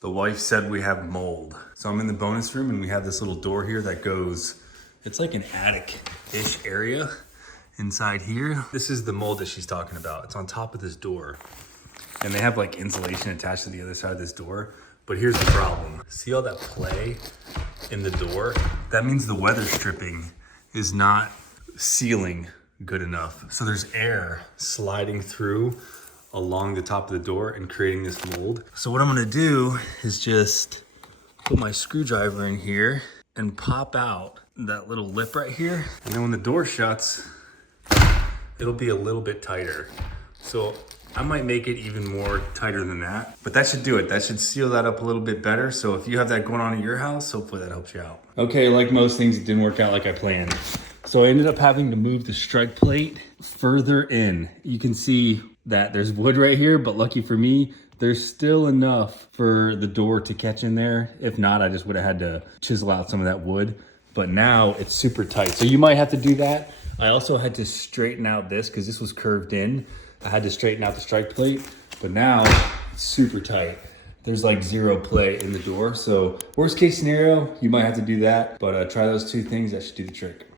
The wife said we have mold. So I'm in the bonus room and we have this little door here that goes, it's like an attic-ish area inside here. This is the mold that she's talking about. It's on top of this door. And they have like insulation attached to the other side of this door. But here's the problem. See all that play in the door? That means the weather stripping is not sealing good enough. So there's air sliding through along the top of the door and creating this mold. So what I'm gonna do is just put my screwdriver in here and pop out that little lip right here. And then when the door shuts, it'll be a little bit tighter. So I might make it even more tighter than that, but that should do it. That should seal that up a little bit better. So if you have that going on at your house, hopefully that helps you out. Okay, like most things, it didn't work out like I planned. So I ended up having to move the strike plate further in. You can see that there's wood right here, but lucky for me, there's still enough for the door to catch in there. If not, I just would have had to chisel out some of that wood, but now it's super tight. So you might have to do that. I also had to straighten out this because this was curved in. I had to straighten out the strike plate, but now it's super tight. There's like zero play in the door. So worst case scenario, you might have to do that, but try those two things, that should do the trick.